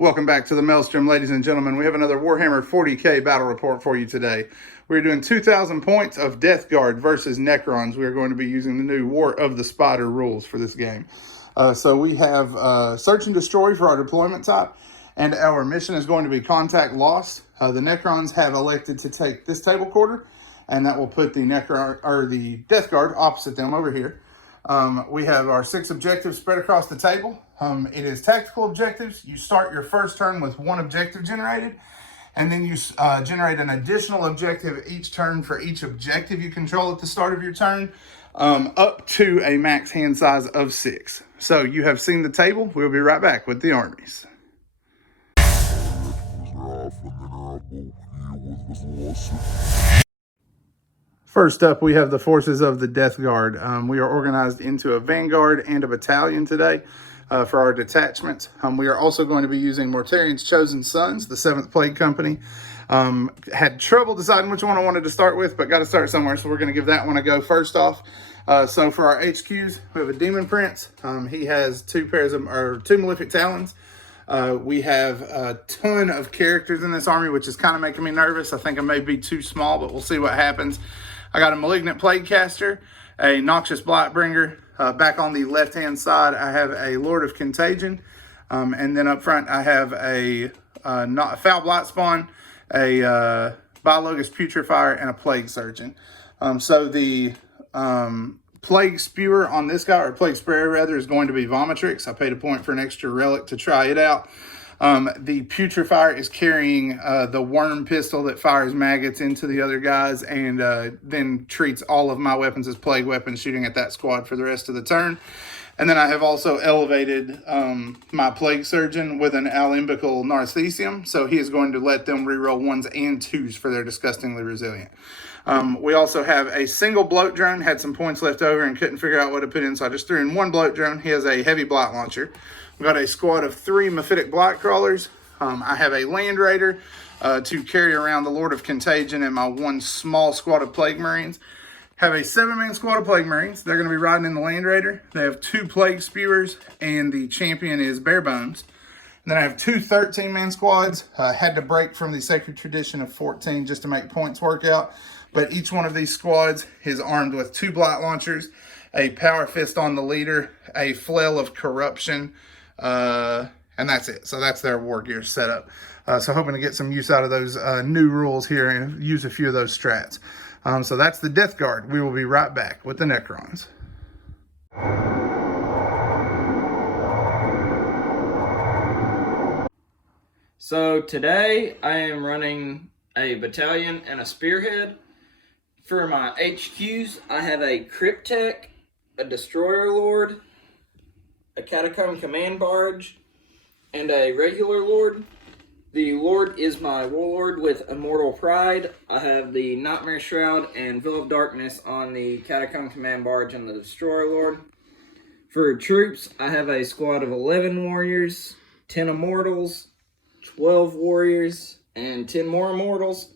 Welcome back to the Maelstrom, ladies and gentlemen. We have another Warhammer 40k battle report for you today. We're doing 2,000 points of Death Guard versus Necrons. We are going to be using the new War of the Spider rules for this game. So we have Search and Destroy for our deployment type, and our mission is going to be Contact Lost. The Necrons have elected to take this table quarter, and that will put the the Death Guard opposite them over here. We have our 6 objectives spread across the table. It is tactical objectives. You start your first turn with 1 objective generated, and then you generate an additional objective each turn for each objective you control at the start of your turn, up to a max hand size of 6. So you have seen the table. We'll be right back with the armies. First up, we have the forces of the Death Guard. We are organized into a vanguard and a battalion today for our detachments. We are also going to be using Mortarian's Chosen Sons, the 7th Plague Company. Had trouble deciding which one I wanted to start with, but got to start somewhere, so we're going to give that one a go first off. So for our HQs, we have a Demon Prince. He has 2 Malefic Talons. We have a ton of characters in this army, which is kind of making me nervous. I think I may be too small, but we'll see what happens. I got a Malignant Plaguecaster, a Noxious Blightbringer. Back on the left-hand side, I have a Lord of Contagion. And then up front, I have a Foul Blightspawn, a Biologus Putrefier, and a Plague Surgeon. So the Plague Spewer on this guy, or Plague Sprayer rather, is going to be Vomitrix. I paid a point for an extra relic to try it out. The Putrefier is carrying the Worm Pistol that fires maggots into the other guys, and then treats all of my weapons as plague weapons, shooting at that squad for the rest of the turn. And then I have also elevated my Plague Surgeon with an Alembical Narcisium, so he is going to let them reroll 1s and 2s for their Disgustingly Resilient. We also have a single Bloat Drone, had some points left over and couldn't figure out what to put in, so I just threw in 1 Bloat Drone. He has a Heavy Blight Launcher. We've got a squad of 3 Mephitic Blight Crawlers. I have a Land Raider to carry around the Lord of Contagion and my 1 small squad of Plague Marines. Have a 7-man squad of Plague Marines. They're going to be riding in the Land Raider. They have 2 Plague Spewers, and the champion is Bare Bones. And then I have 2 13-man squads. Had to break from the sacred tradition of 14 just to make points work out. But each one of these squads is armed with 2 Blight Launchers, a Power Fist on the leader, a Flail of Corruption, and that's it. So that's their war gear setup. So hoping to get some use out of those new rules here and use a few of those strats. So that's the Death Guard. We will be right back with the Necrons. So today I am running a battalion and a spearhead. For my HQs, I have a Cryptek, a Destroyer Lord, a Catacomb Command Barge, and a regular Lord. The Lord is my Warlord with Immortal Pride. I have the Nightmare Shroud and Veil of Darkness on the Catacomb Command Barge and the Destroyer Lord. For troops, I have a squad of 11 Warriors, 10 Immortals, 12 Warriors, and 10 more Immortals.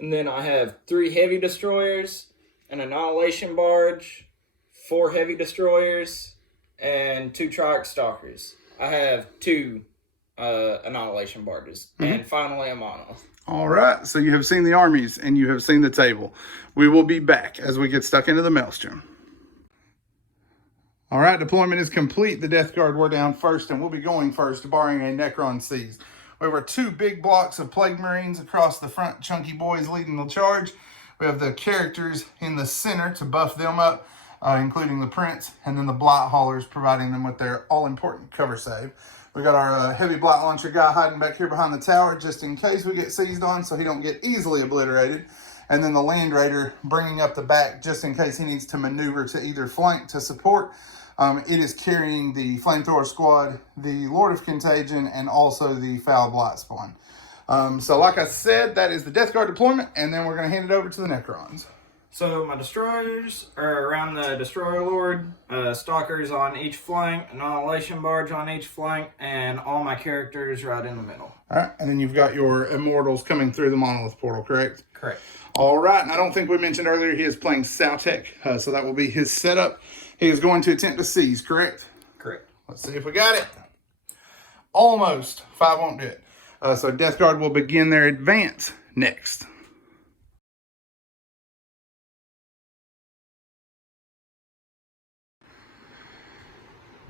And then I have 3 Heavy Destroyers, an Annihilation Barge, 4 Heavy Destroyers, and 2 Triarch Stalkers. I have 2 Annihilation Barges, and finally a Mono. All right, so you have seen the armies, and you have seen the table. We will be back as we get stuck into the Maelstrom. All right, deployment is complete. The Death Guard were down first, and we'll be going first, barring a Necron seize. We have our 2 big blocks of Plague Marines across the front, chunky boys leading the charge. We have the characters in the center to buff them up, including the Prince, and then the Blight Haulers providing them with their all-important cover save. We got our Heavy Blight Launcher guy hiding back here behind the tower just in case we get seized on so he don't get easily obliterated. And then the Land Raider bringing up the back just in case he needs to maneuver to either flank to support. It is carrying the Flamethrower Squad, the Lord of Contagion, and also the Foul Blightspawn. So like I said, that is the Death Guard deployment, and then we're going to hand it over to the Necrons. So my Destroyers are around the Destroyer Lord, Stalkers on each flank, Annihilation Barge on each flank, and all my characters right in the middle. All right, and then you've got your Immortals coming through the Monolith Portal, correct? Correct. All right, and I don't think we mentioned earlier he is playing Sautek, so that will be his setup. He is going to attempt to seize, correct? Correct. Let's see if we got it. Almost. 5 won't do it. So Death Guard will begin their advance next.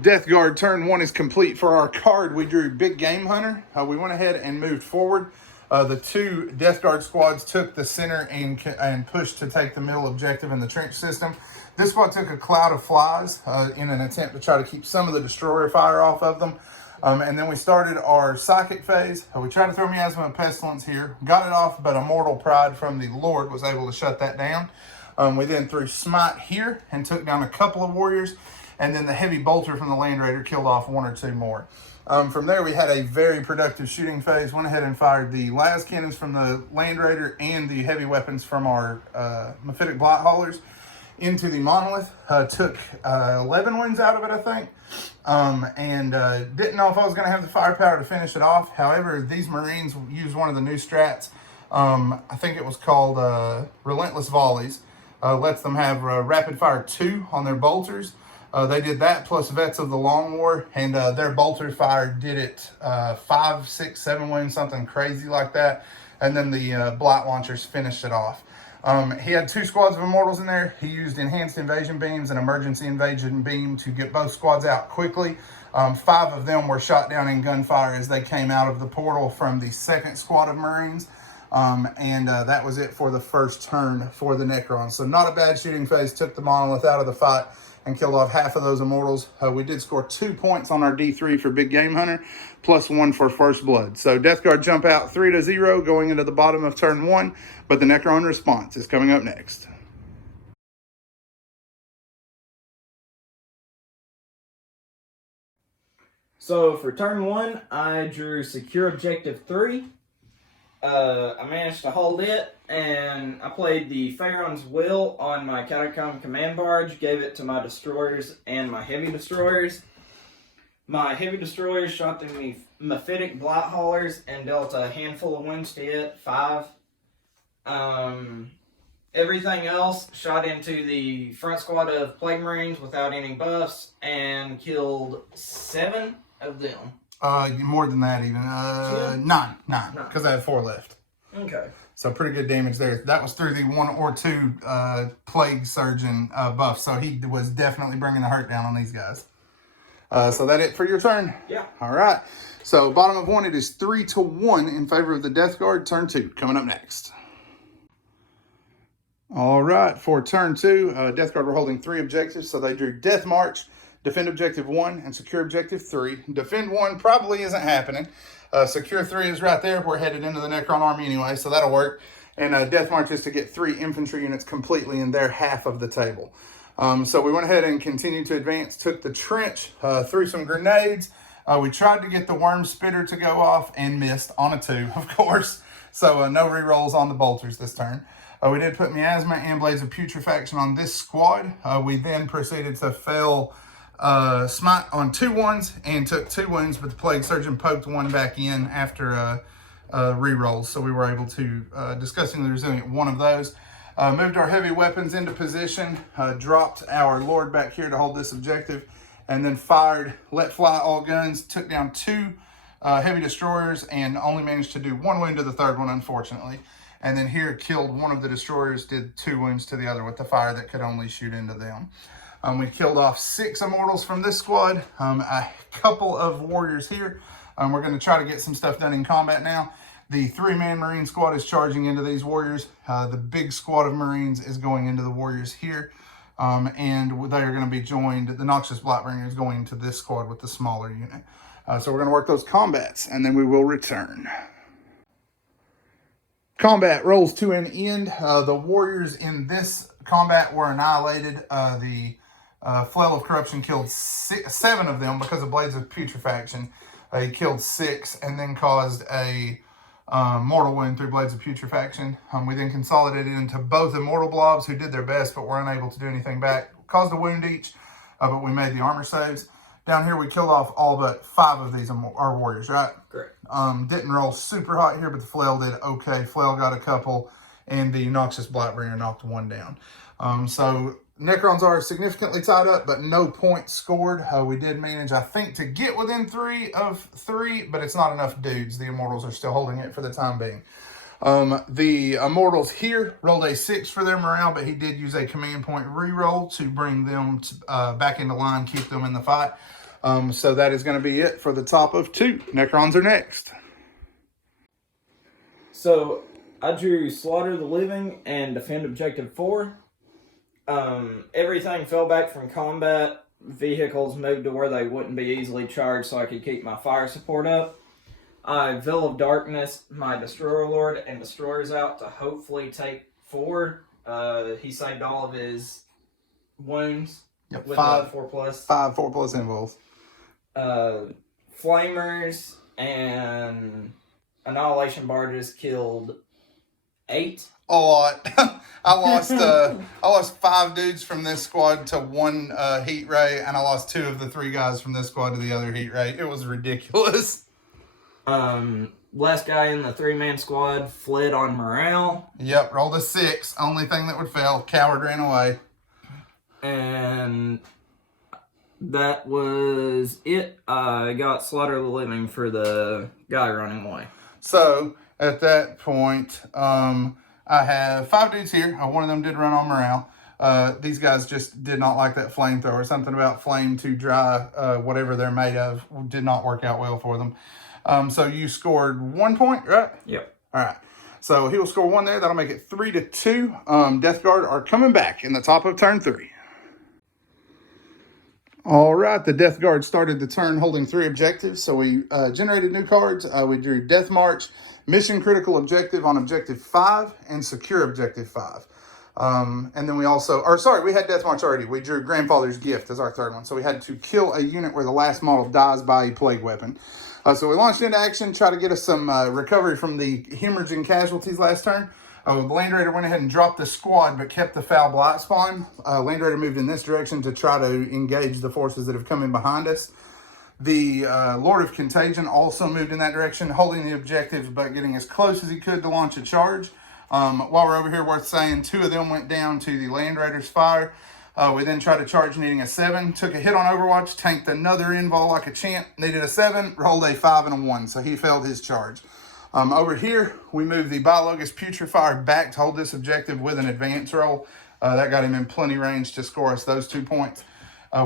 Death Guard turn 1 is complete. For our card, we drew Big Game Hunter. We went ahead and moved forward. The 2 Death Guard squads took the center and pushed to take the middle objective in the trench system. This squad took a cloud of flies in an attempt to try to keep some of the destroyer fire off of them. And then we started our psychic phase. We tried to throw Miasma and Pestilence here. Got it off, but Immortal Pride from the Lord was able to shut that down. We then threw Smite here and took down a couple of warriors. And then the Heavy Bolter from the Land Raider killed off 1 or 2 more. From there, we had a very productive shooting phase. Went ahead and fired the las cannons from the Land Raider and the heavy weapons from our Mephitic Blight Haulers into the Monolith. Took 11 wounds out of it, I think. And didn't know if I was going to have the firepower to finish it off. However, these Marines used one of the new strats. I think it was called Relentless Volleys. Lets them have Rapid Fire 2 on their bolters. They did that plus Vets of the Long War, and their bolter fire did it 5, 6, 7 wounds, something crazy like that. And then the Blight Launchers finished it off. He had 2 squads of Immortals in there. He used Enhanced Invasion Beams and Emergency Invasion Beam to get both squads out quickly. 5 of them were shot down in gunfire as they came out of the portal from the 2nd squad of Marines. And that was it for the first turn for the Necrons. So not a bad shooting phase. Took the Monolith out of the fight and killed off half of those Immortals. We did score 2 points on our D3 for Big Game Hunter, plus 1 for First Blood. So Death Guard jump out 3-0 going into the bottom of turn 1, but the Necron response is coming up next. So for turn 1, I drew Secure Objective 3. I managed to hold it, and I played the Pharaoh's Will on my Catacomb Command Barge, gave it to my destroyers and my heavy destroyers. My heavy destroyers shot the Mephitic Blight Haulers and dealt a handful of wounds to it, 5. Everything else shot into the front squad of Plague Marines without any buffs and killed 7 of them. More than that even. 9, because I have 4 left. Okay. So pretty good damage there. That was through the 1 or 2 Plague Surgeon buff, so he was definitely bringing the hurt down on these guys. So that it for your turn? Yeah. All right. So bottom of 1, it is 3-1 in favor of the Death Guard. Turn 2 coming up next. All right, for turn 2, Death Guard were holding 3 objectives, so they drew Death March, Defend Objective 1, and Secure Objective 3. Defend 1 probably isn't happening. Secure 3 is right there. We're headed into the Necron army anyway, so that'll work. And Death March is to get 3 infantry units completely in their half of the table. So we went ahead and continued to advance, took the trench, threw some grenades. We tried to get the Worm Spitter to go off and missed on a 2, of course. So no rerolls on the bolters this turn. We did put Miasma and Blades of Putrefaction on this squad. We then proceeded to fail Smite on 2 ones and took 2 wounds, but the Plague Surgeon poked 1 back in after rerolls. So we were able to disgustingly resilient 1 of those. Moved our heavy weapons into position, dropped our Lord back here to hold this objective, and then fired, let fly all guns, took down 2 heavy destroyers, and only managed to do 1 wound to the 3rd one, unfortunately. And then here killed 1 of the destroyers, did 2 wounds to the other with the fire that could only shoot into them. We killed off 6 Immortals from this squad, a couple of warriors here. We're going to try to get some stuff done in combat now. The 3-man Marine squad is charging into these warriors. The big squad of Marines is going into the warriors here. And they are going to be joined, the Noxious Blightbringer is going into this squad with the smaller unit. So we're going to work those combats, and then we will return. Combat rolls to an end. The warriors in this combat were annihilated. The Flail of Corruption killed 7 of them because of Blades of Putrefaction. He killed 6 and then caused a mortal wound through Blades of Putrefaction. We then consolidated into both Immortal Blobs who did their best but were unable to do anything back. Caused a wound each, but we made the armor saves. Down here we killed off all but 5 of these our warriors, right? Correct. Didn't roll super hot here, but the Flail did okay. Flail got a couple, and the Noxious Blightbringer knocked 1 down. So Necrons are significantly tied up, but no points scored. We did manage, I think, to get within 3 of 3, but it's not enough dudes. The Immortals are still holding it for the time being. The Immortals here rolled a 6 for their morale, but he did use a command point reroll to bring them back into line, keep them in the fight. So that is going to be it for the top of 2. Necrons are next. So I drew Slaughter the Living and Defend Objective 4. Everything fell back from combat. Vehicles moved to where they wouldn't be easily charged so I could keep my fire support up. Veil of Darkness, my Destroyer Lord, and Destroyers out to hopefully take 4. He saved all of his wounds with 5 4+. 5 4+ invuls. Flamers and Annihilation Barges killed 8. A lot. I lost 5 dudes from this squad to 1 heat ray, and I lost 2 of the 3 guys from this squad to the other heat ray. It was ridiculous. Last guy in the 3-man squad fled on morale. Yep, rolled a 6. Only thing that would fail. Coward ran away. And that was it. I got Slaughter the Living for the guy running away. So, at that point, I have 5 dudes here. One of them did run on morale. These guys just did not like that flamethrower. Something about flame to dry, whatever they're made of, did not work out well for them. So you scored 1 point, right? Yep. All right. So he will score 1 there. That'll make it 3-2. Death Guard are coming back in the top of turn 3. All right. The Death Guard started the turn holding 3 objectives. So we generated new cards. We drew Death March, Mission Critical Objective on Objective 5, and Secure Objective 5. And then we also, we had Death March already. We drew Grandfather's Gift as our third one. So we had to kill a unit where the last model dies by a plague weapon. So we launched into action, try to get us some recovery from the hemorrhaging casualties last turn. Land Raider went ahead and dropped the squad, but kept the Foul Blight spawn. Land Raider moved in this direction to try to engage the forces that have come in behind us. The Lord of Contagion also moved in that direction, holding the objective, but getting as close as he could to launch a charge. While we're over here, worth saying, 2 of them went down to the Land Raider's fire. We then tried to charge needing a 7. Took a hit on Overwatch, tanked another invul like a champ, needed a 7, rolled a 5 and a 1, so he failed his charge. Over here, we moved the Biologus Putrefier back to hold this objective with an advance roll. That got him in plenty range to score us those 2 points.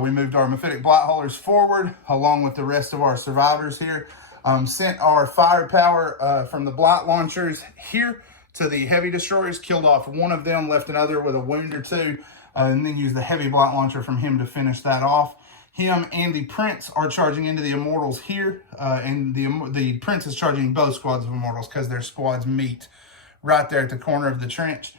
We moved our Mephitic Blight Haulers forward, along with the rest of our survivors here. Sent our firepower from the Blight Launchers here to the Heavy Destroyers, killed off 1 of them, left another with a wound or 2, and then used the Heavy Blight Launcher from him to finish that off. Him and the Prince are charging into the Immortals here, and the Prince is charging both squads of Immortals because their squads meet right there at the corner of the trench.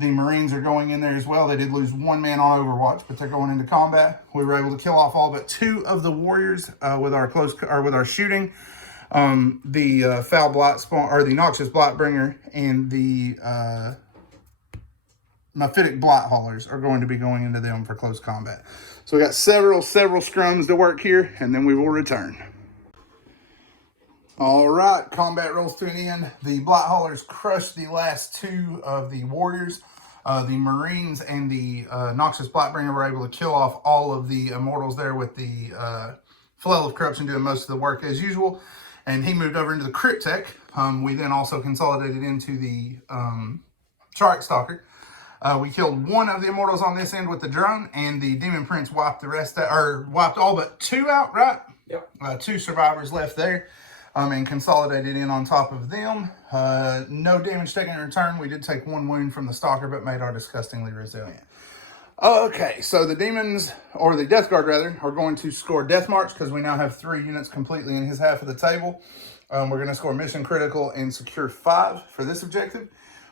The Marines are going in there as well. They did lose 1 man on Overwatch, but they're going into combat. We were able to kill off all but 2 of the Warriors with our shooting. The Foul Blight spawn, or the Noxious Blightbringer, and the Mephitic Blight Haulers are going to be going into them for close combat. So we got several scrums to work here, and then we will return. All right, combat rolls to an end. The Blight Haulers crushed the last 2 of the Warriors. The Marines and the Noxious Blightbringer were able to kill off all of the Immortals there with the Flail of Corruption doing most of the work as usual. And he moved over into the Cryptek. We then also consolidated into the Shark Stalker. We killed 1 of the Immortals on this end with the drone, and the Demon Prince wiped the rest out, or wiped all but 2 out, right? Yep. 2 survivors left there, and consolidated in on top of them. No damage taken in return. We did take 1 wound from the Stalker, but made our disgustingly resilient. Okay, so the demons, or the Death Guard rather, are going to score Death March because we now have 3 units completely in his half of the table. We're going to score Mission Critical and Secure 5 for this objective.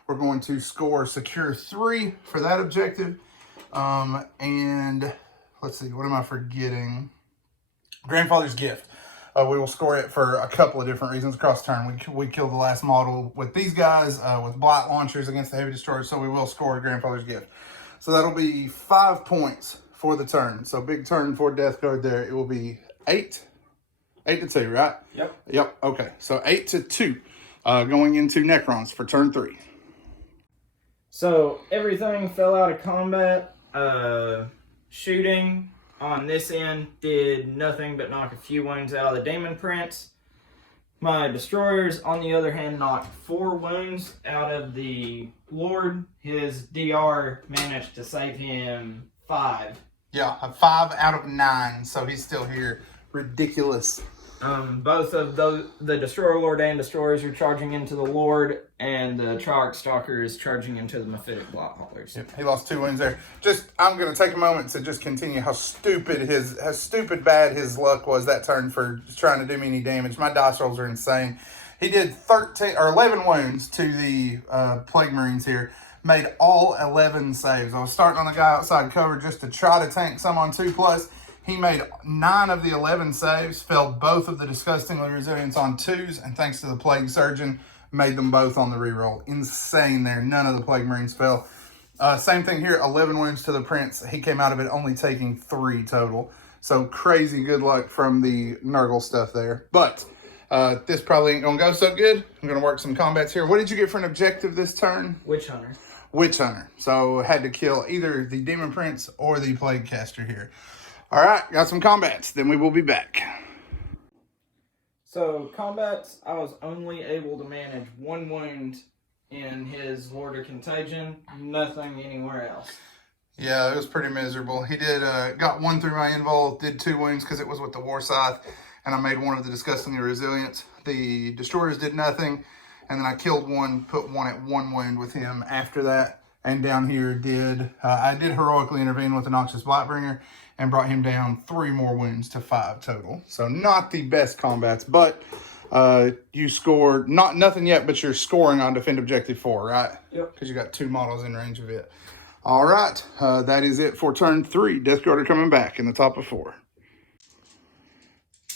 We're going to score Secure 3 for that objective. And let's see, what am I forgetting? Grandfather's Gift. We will score it for a couple of different reasons across the turn. We killed the last model with these guys, with Blight Launchers against the Heavy Destroyers, so we will score Grandfather's Gift. So that'll be 5 points for the turn. So big turn for Death Guard there. It will be 8-2, right? Yep. Okay. So 8-2 going into Necrons for turn 3. So everything fell out of combat. Shooting on this end did nothing but knock a few wounds out of the demon prince. My destroyers, on the other hand, knocked 4 wounds out of the Lord. His DR managed to save him 5. Yeah, a 5 out of 9, so he's still here. Ridiculous. Both of the Destroyer Lord and Destroyers are charging into the Lord, and the Trarch Stalker is charging into the Mephitic Block Haulers. Yep, he lost 2 wounds there. I'm going to take a moment to just continue how stupid bad his luck was that turn for trying to do me any damage. My dice rolls are insane. He did 11 wounds to the Plague Marines here. Made all 11 saves. I was starting on the guy outside cover just to try to tank some on 2+. He made 9 of the 11 saves, failed both of the Disgustingly Resilience on 2s, and thanks to the Plague Surgeon, made them both on the reroll. Insane there. None of the Plague Marines fell. Same thing here, 11 wounds to the Prince. He came out of it only taking 3 total. So crazy good luck from the Nurgle stuff there. But this probably ain't going to go so good. I'm going to work some combats here. What did you get for an objective this turn? Witch Hunter. Witch Hunter. So had to kill either the Demon Prince or the Plague Caster here. All right, got some combats. Then we will be back. So, combats, I was only able to manage 1 wound in his Lord of Contagion. Nothing anywhere else. Yeah, it was pretty miserable. He did, got 1 through my invul, did 2 wounds because it was with the War Scythe, and I made 1 of the Disgustingly Resilience. The Destroyers did nothing, and then I killed 1, put 1 at 1 wound with him after that. And down here I did heroically intervene with the Noxious Blightbringer and brought him down 3 more wounds to 5 total. So not the best combats, but you scored, nothing yet, but you're scoring on Defend Objective 4, right? Yep. Because you got 2 models in range of it. All right, that is it for turn 3. Death Guard are coming back in the top of 4.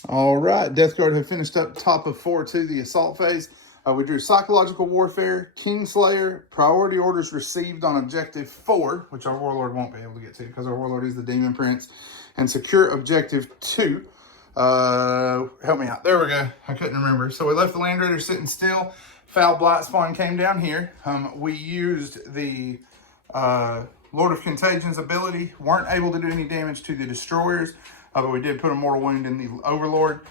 All right, Death Guard have finished up top of 4 to the assault phase. We drew Psychological Warfare, Kingslayer, Priority Orders received on Objective 4, which our Warlord won't be able to get to because our Warlord is the Demon Prince, and Secure Objective 2. Help me out. There we go. I couldn't remember. So we left the Land Raider sitting still. Foul Blight Spawn came down here. We used the Lord of Contagion's ability. Weren't able to do any damage to the Destroyers, but we did put a mortal wound in the Overlord.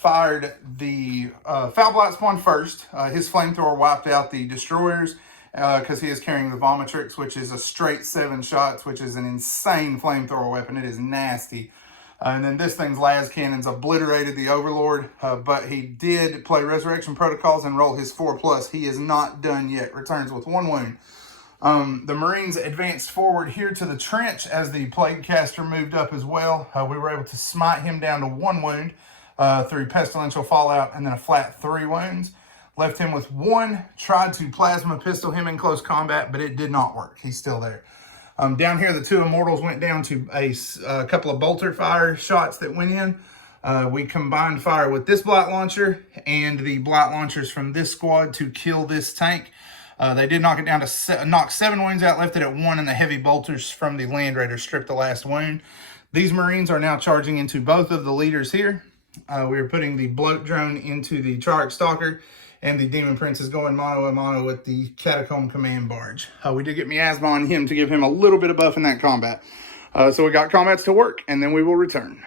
Fired the Foul Blight Spawn first. His flamethrower wiped out the Destroyers because he is carrying the Vomitrix, which is a straight 7 shots, which is an insane flamethrower weapon. It is nasty. And then this thing's las cannons obliterated the Overlord, but he did play Resurrection Protocols and roll his 4+. He is not done yet. Returns with 1 wound. The Marines advanced forward here to the trench as the Plague Caster moved up as well. We were able to smite him down to 1 wound. Through Pestilential Fallout and then a flat 3 wounds. Left him with 1, tried to Plasma Pistol him in close combat, but it did not work. He's still there. Down here, the 2 Immortals went down to a couple of bolter fire shots that went in. We combined fire with this Blight Launcher and the Blight Launchers from this squad to kill this tank. They did knock it down to knock 7 wounds out, left it at 1, and the heavy bolters from the Land Raider stripped the last wound. These Marines are now charging into both of the leaders here. We are putting the Bloat Drone into the Trarch Stalker, and the Demon Prince is going mano a mano with the Catacomb Command Barge. We did get Miasma on him to give him a little bit of buff in that combat. So we got combats to work, and then we will return.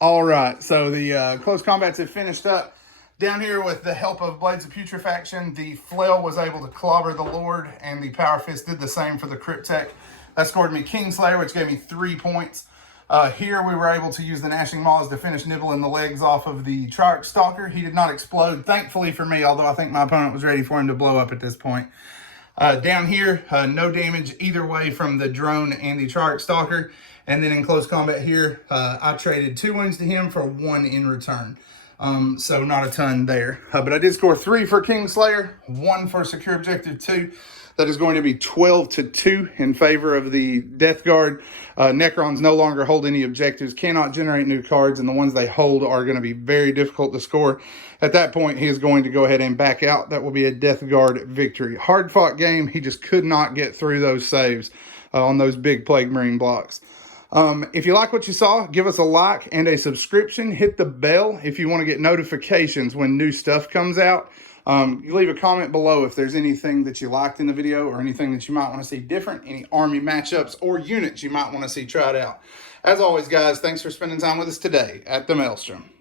All right, so the close combats have finished up. Down here, with the help of Blades of Putrefaction, the Flail was able to clobber the Lord, and the Power Fist did the same for the Cryptek. That scored me Kingslayer, which gave me 3 points. Here we were able to use the Gnashing Maws to finish nibbling the legs off of the Trarch Stalker. He did not explode, thankfully for me, although I think my opponent was ready for him to blow up at this point. Down here, no damage either way from the drone and the Trarch Stalker. And then in close combat here, I traded 2 wounds to him for 1 in return. So not a ton there. But I did score 3 for Kingslayer, 1 for Secure Objective 2. That is going to be 12-2 in favor of the Death Guard. Necrons no longer hold any objectives, cannot generate new cards, and the ones they hold are going to be very difficult to score. At that point, he is going to go ahead and back out. That will be a Death Guard victory. Hard-fought game. He just could not get through those saves on those big Plague Marine blocks. If you like what you saw, give us a like and a subscription. Hit the bell if you want to get notifications when new stuff comes out. You leave a comment below if there's anything that you liked in the video or anything that you might want to see different, any army matchups or units you might want to see tried out. As always, guys, thanks for spending time with us today at the Maelstrom.